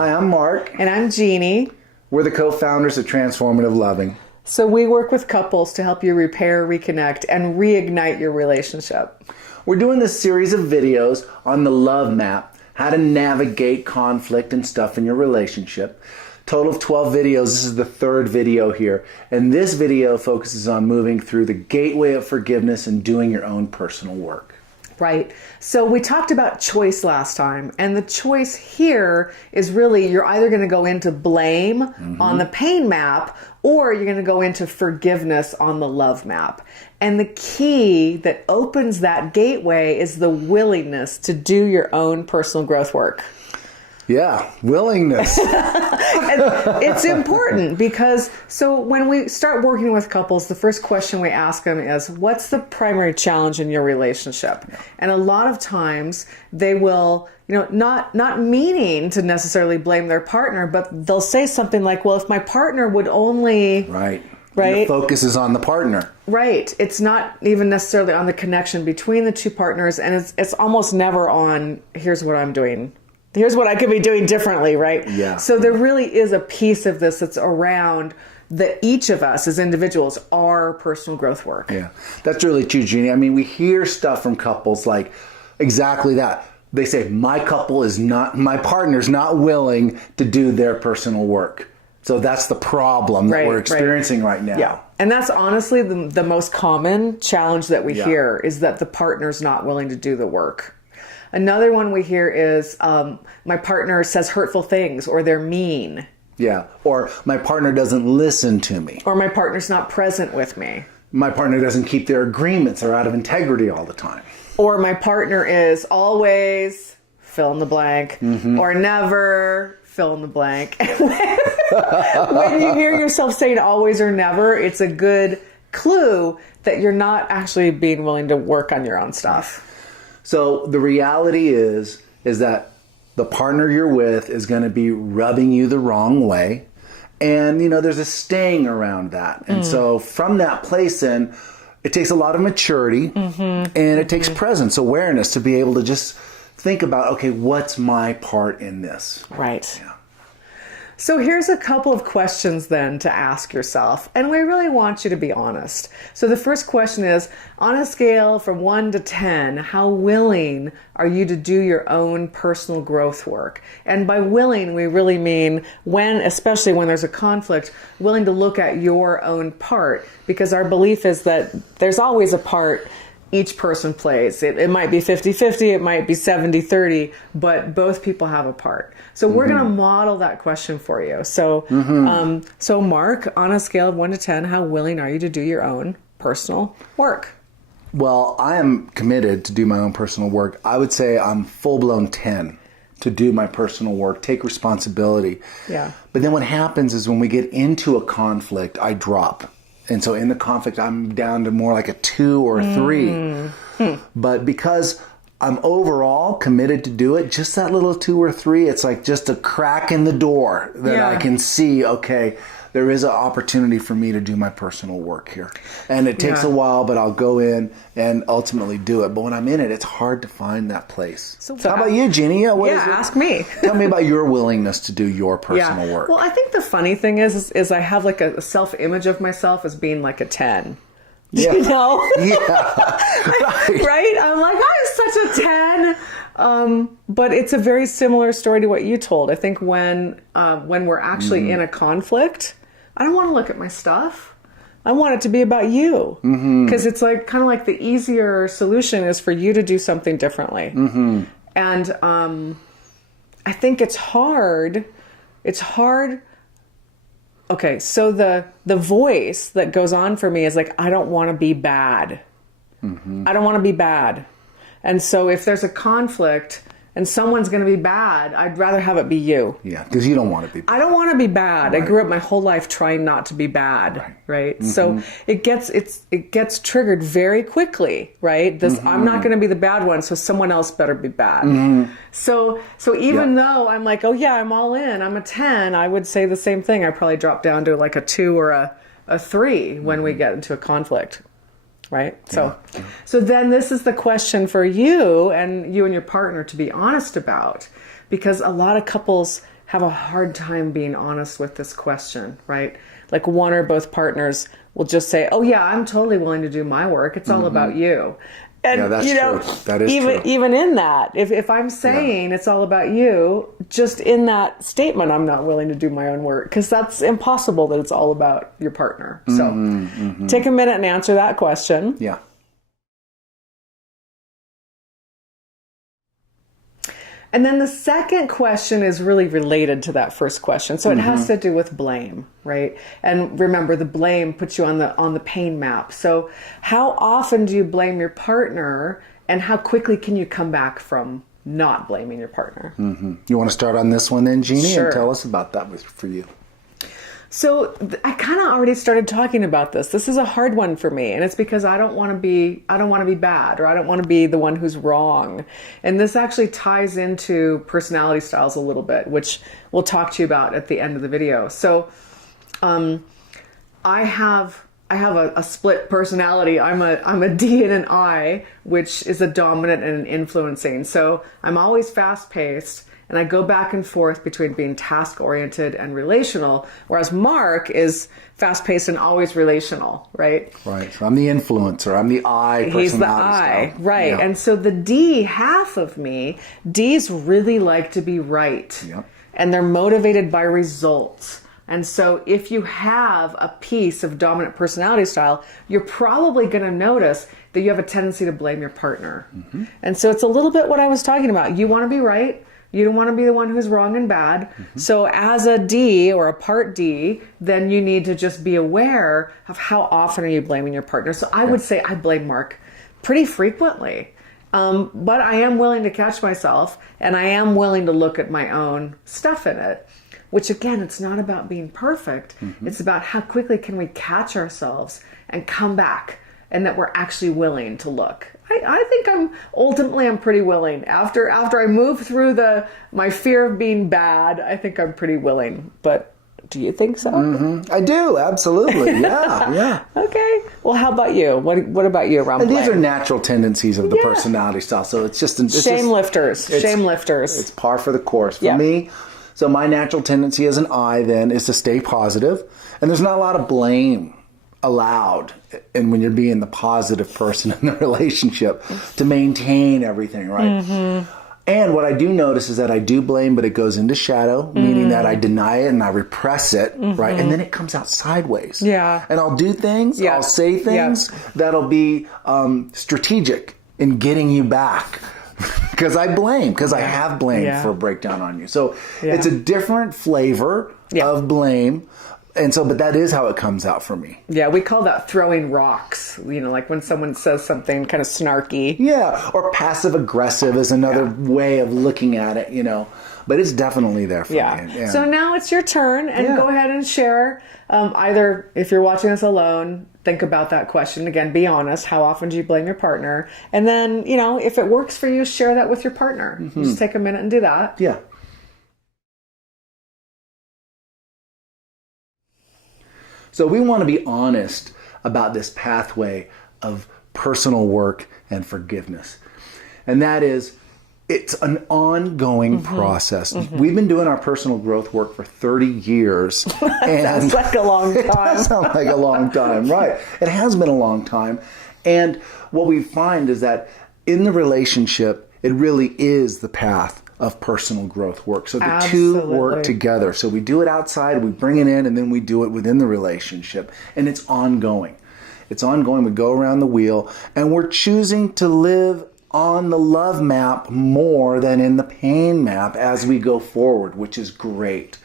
Hi, I'm Mark. And I'm Jeannie. We're the co-founders of Transformative Loving. So we work with couples to help you repair, reconnect, and reignite your relationship. We're doing this series of videos on the love map, how to navigate conflict and stuff in your relationship. Total of 12 videos. This is the third video here. And this video focuses on moving through the gateway of forgiveness and doing your own personal work. Right. So we talked about choice last time, and the choice here is really you're either going to go into blame on the pain map, or you're going to go into forgiveness on the love map. And the key that opens that gateway is the willingness to do your own personal growth work. Yeah, willingness. And it's important because so when we start working with couples, the first question we ask them is, what's the primary challenge in your relationship? And a lot of times they will, not meaning to necessarily blame their partner, but they'll say something like, well, if my partner would only... Right. Right. The focus is on the partner. Right. It's not even necessarily on the connection between the two partners, and it's almost never on, here's what I'm doing. Here's what I could be doing differently, right? Yeah. So there really is a piece of this that's around that each of us as individuals are personal growth work. Yeah, that's really true, Jeannie. I mean, we hear stuff from couples like exactly that. They say, my partner's not willing to do their personal work. So that's the problem that we're experiencing right now. Yeah. And that's honestly the most common challenge that we hear is that the partner's not willing to do the work. Another one we hear is my partner says hurtful things, or they're mean. Yeah. Or my partner doesn't listen to me. Or my partner's not present with me. My partner doesn't keep their agreements. They're out of integrity all the time. Or my partner is always fill in the blank, or never fill in the blank. When you hear yourself saying always or never, it's a good clue that you're not actually being willing to work on your own stuff. So the reality is that the partner you're with is going to be rubbing you the wrong way. And, there's a sting around that. And so from that place, then, it takes a lot of maturity and it takes presence, awareness to be able to just think about, okay, what's my part in this? Right. Yeah. So here's a couple of questions then to ask yourself, and we really want you to be honest. So the first question is, on a scale from 1 to 10, how willing are you to do your own personal growth work? And by willing, we really mean especially when there's a conflict, willing to look at your own part, because our belief is that there's always a part each person plays. It might be 50-50, it might be 70-30, but both people have a part. So we're going to model that question for you. So, so Mark, on a scale of 1 to 10, how willing are you to do your own personal work? Well, I am committed to do my own personal work. I would say I'm full-blown 10 to do my personal work, take responsibility. Yeah. But then what happens is when we get into a conflict, I drop. And so in the conflict, I'm down to more like a 2 or a 3. But because I'm overall committed to do it, just that little 2 or 3, it's like just a crack in the door that I can see, okay, there is an opportunity for me to do my personal work here. And it takes a while, but I'll go in and ultimately do it. But when I'm in it, it's hard to find that place. So how about you, Jeannie? Ask me. Tell me about your willingness to do your personal work. Well, I think the funny thing is I have like a self-image of myself as being like a 10. Yeah. Yeah. Right? I'm like, I'm such a 10. But it's a very similar story to what you told. I think when we're actually in a conflict, I don't want to look at my stuff. I want it to be about you. Because it's like kind of like the easier solution is for you to do something differently. And I think it's hard. It's hard. Okay, so the voice that goes on for me is like, I don't want to be bad. I don't want to be bad. And so if there's a conflict and someone's going to be bad, I'd rather have it be you. Yeah, because you don't want to be bad. I don't want to be bad. Right. I grew up my whole life trying not to be bad, right? So it gets triggered very quickly, right? I'm not going to be the bad one, so someone else better be bad. So even though I'm like, oh yeah, I'm all in, I'm a 10, I would say the same thing. I probably drop down to like a 2 or a 3 when we get into a conflict. Right? So then this is the question for you and your partner to be honest about, because a lot of couples have a hard time being honest with this question, right? Like one or both partners will just say, oh yeah, I'm totally willing to do my work. It's all about you. And that's true. That is even, true. Even in that, if I'm saying it's all about you, just in that statement, I'm not willing to do my own work, because that's impossible that it's all about your partner. So take a minute and answer that question. Yeah. And then the second question is really related to that first question. So it has to do with blame, right? And remember, the blame puts you on the pain map. So how often do you blame your partner, and how quickly can you come back from not blaming your partner? You want to start on this one then, Jeannie, Sure. and tell us about that for you. So I kind of already started talking about this. This is a hard one for me, and it's because I don't want to be bad, or I don't want to be the one who's wrong. And this actually ties into personality styles a little bit, which we'll talk to you about at the end of the video. So, I have a split personality. I'm a D and an I, which is a dominant and an influencing. So I'm always fast paced. And I go back and forth between being task-oriented and relational, whereas Mark is fast-paced and always relational, right? Right. So I'm the influencer. I'm the I personality He's the I, style. right. Yeah. And so the D half of me, Ds really like to be right. Yep. And they're motivated by results. And so if you have a piece of dominant personality style, you're probably going to notice that you have a tendency to blame your partner. And so it's a little bit what I was talking about. You want to be right. You don't want to be the one who's wrong and bad. So as a D or a part D, then you need to just be aware of how often are you blaming your partner. So I would say I blame Mark pretty frequently. But I am willing to catch myself, and I am willing to look at my own stuff in it. Which again, it's not about being perfect. It's about how quickly can we catch ourselves and come back, and that we're actually willing to look. I think I'm pretty willing. After I move through my fear of being bad, I think I'm pretty willing. But do you think so? I do, absolutely. Yeah. Okay. Well, how about you? What about you around And these blame? are natural tendencies of the personality style. So it's just Shame lifters. Shame lifters. It's par for the course for me. So my natural tendency as an I then is to stay positive, and there's not a lot of blame allowed, and when you're being the positive person in the relationship, to maintain everything, right? And what I do notice is that I do blame, but it goes into shadow, meaning that I deny it and I repress it, right? And then it comes out sideways. Yeah. And I'll do things, I'll say things that'll be strategic in getting you back. Because I have blamed for a breakdown on you. So it's a different flavor of blame. And so, but that is how it comes out for me. Yeah, we call that throwing rocks. Like when someone says something kind of snarky. Yeah, or passive aggressive is another way of looking at it, But it's definitely there for me. Yeah. So now it's your turn, and go ahead and share. Either if you're watching this alone, think about that question. Again, be honest. How often do you blame your partner? And then, if it works for you, share that with your partner. Just take a minute and do that. Yeah. So we want to be honest about this pathway of personal work and forgiveness. And that is, it's an ongoing process. We've been doing our personal growth work for 30 years. And Sounds like a long time. It does sound like a long time, right? It has been a long time. And what we find is that in the relationship, it really is the path of personal growth work. So the two work together. So we do it outside, we bring it in, and then we do it within the relationship. And it's ongoing. It's ongoing. We go around the wheel, and we're choosing to live on the love map more than in the pain map as we go forward, which is great.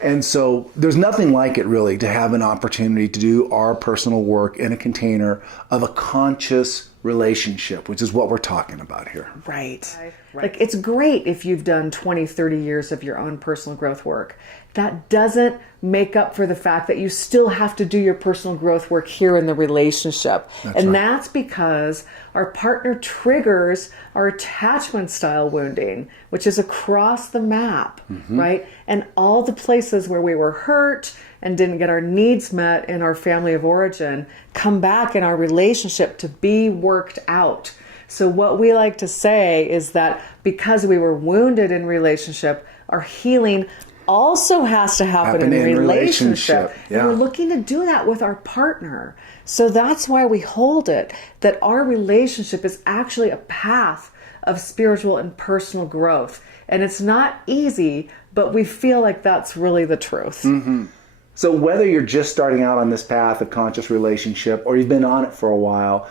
And so there's nothing like it really to have an opportunity to do our personal work in a container of a conscious relationship, which is what we're talking about here. Right. Like, it's great if you've done 20, 30 years of your own personal growth work. That doesn't make up for the fact that you still have to do your personal growth work here in the relationship. That's because our partner triggers our attachment style wounding, which is across the map, right? And all the places where we were hurt and didn't get our needs met in our family of origin come back in our relationship to be worked out. So what we like to say is that because we were wounded in relationship, our healing also has to happen in relationship. Yeah. And we're looking to do that with our partner. So that's why we hold it, that our relationship is actually a path of spiritual and personal growth. And it's not easy, but we feel like that's really the truth. Mm-hmm. So whether you're just starting out on this path of conscious relationship or you've been on it for a while,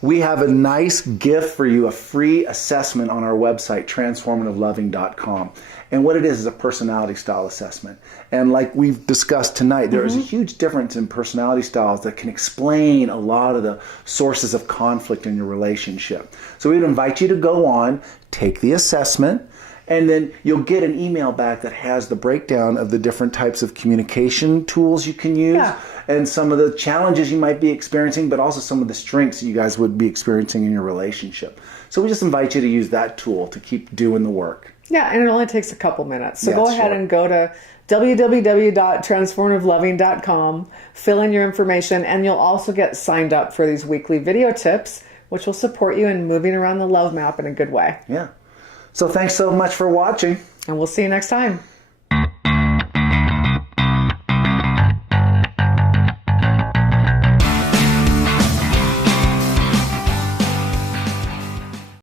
we have a nice gift for you, a free assessment on our website, transformativeloving.com. And what it is a personality style assessment. And like we've discussed tonight, there is a huge difference in personality styles that can explain a lot of the sources of conflict in your relationship. So we'd invite you to go on, take the assessment, and then you'll get an email back that has the breakdown of the different types of communication tools you can use and some of the challenges you might be experiencing, but also some of the strengths you guys would be experiencing in your relationship. So we just invite you to use that tool to keep doing the work. Yeah, and it only takes a couple minutes. So go ahead and go to www.transformativeloving.com, fill in your information, and you'll also get signed up for these weekly video tips, which will support you in moving around the love map in a good way. Yeah. So thanks so much for watching. And we'll see you next time.